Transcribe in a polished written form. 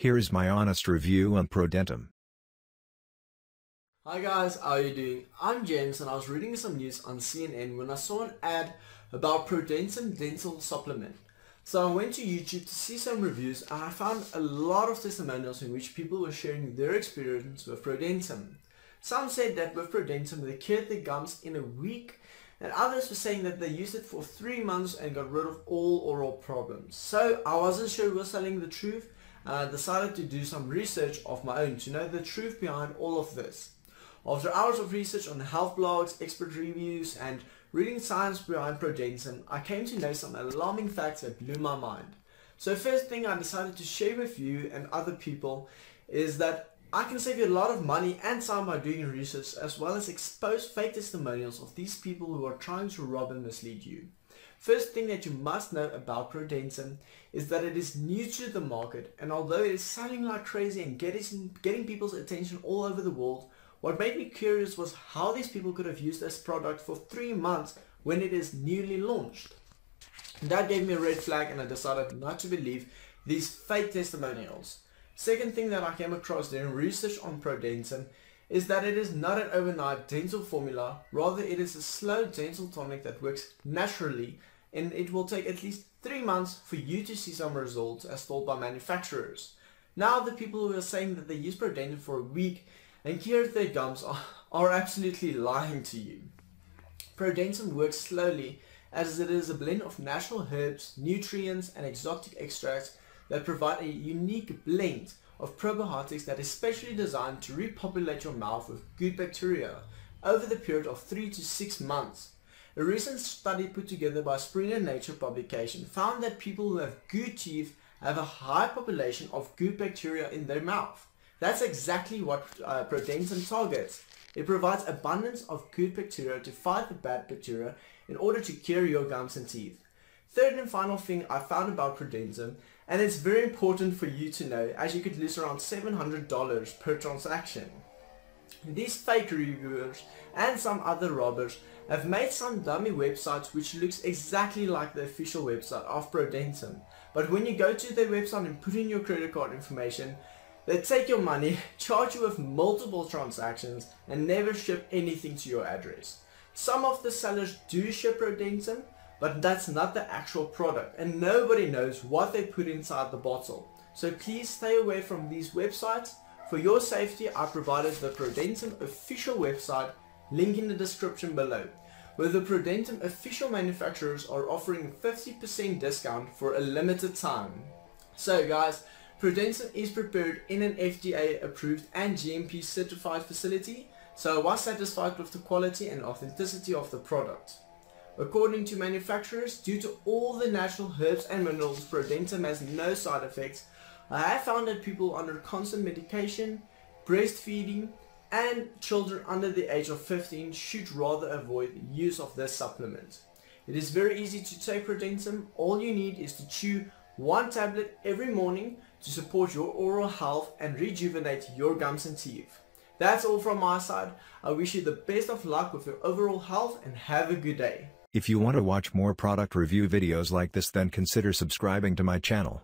Here is my honest review on Prodentim. Hi guys, how are you doing? I'm James and I was reading some news on CNN when I saw an ad about Prodentim Dental Supplement. So I went to YouTube to see some reviews and I found a lot of testimonials in which people were sharing their experience with Prodentim. Some said that with Prodentim they cured their gums in a week, and others were saying that they used it for 3 months and got rid of all oral problems. So I wasn't sure who was telling the truth, and I decided to do some research of my own to know the truth behind all of this. After hours of research on health blogs, expert reviews, and reading science behind Prodentim, I came to know some alarming facts that blew my mind. So first thing I decided to share with you and other people is that I can save you a lot of money and time by doing research, as well as expose fake testimonials of these people who are trying to rob and mislead you. First thing that you must know about Prodentim is that it is new to the market, and although it is selling like crazy and getting people's attention all over the world, what made me curious was how these people could have used this product for 3 months when it is newly launched. That gave me a red flag and I decided not to believe these fake testimonials. Second thing that I came across during research on Prodentim is that it is not an overnight dental formula, rather it is a slow dental tonic that works naturally, and it will take at least 3 months for you to see some results as told by manufacturers. Now the people who are saying that they use Prodentim for a week and cured their gums are absolutely lying to you. Prodentim works slowly as it is a blend of natural herbs, nutrients and exotic extracts that provide a unique blend of probiotics that is specially designed to repopulate your mouth with good bacteria over the period of 3 to 6 months. A recent study put together by Springer Nature publication found that people who have good teeth have a high population of good bacteria in their mouth. That's exactly what Prodentim targets. It provides abundance of good bacteria to fight the bad bacteria in order to cure your gums and teeth. Third and final thing I found about Prodentim, and it's very important for you to know, as you could lose around $700 per transaction. These fake reviewers and some other robbers have made some dummy websites which looks exactly like the official website of Prodentim. But when you go to their website and put in your credit card information, they take your money, charge you with multiple transactions, and never ship anything to your address. Some of the sellers do ship Prodentim, but that's not the actual product, and nobody knows what they put inside the bottle. So please stay away from these websites. For your safety, I provided the Prodentim official website, link in the description below, where the Prodentim official manufacturers are offering a 50% discount for a limited time. So guys, Prodentim is prepared in an FDA approved and GMP certified facility, so I was satisfied with the quality and authenticity of the product. According to manufacturers, due to all the natural herbs and minerals, Prodentim has no side effects. I have found that people under constant medication, breastfeeding, and children under the age of 15 should rather avoid the use of this supplement. It is very easy to take Prodentim. All you need is to chew 1 tablet every morning to support your oral health and rejuvenate your gums and teeth. That's all from my side. I wish you the best of luck with your overall health and have a good day. If you want to watch more product review videos like this, then consider subscribing to my channel.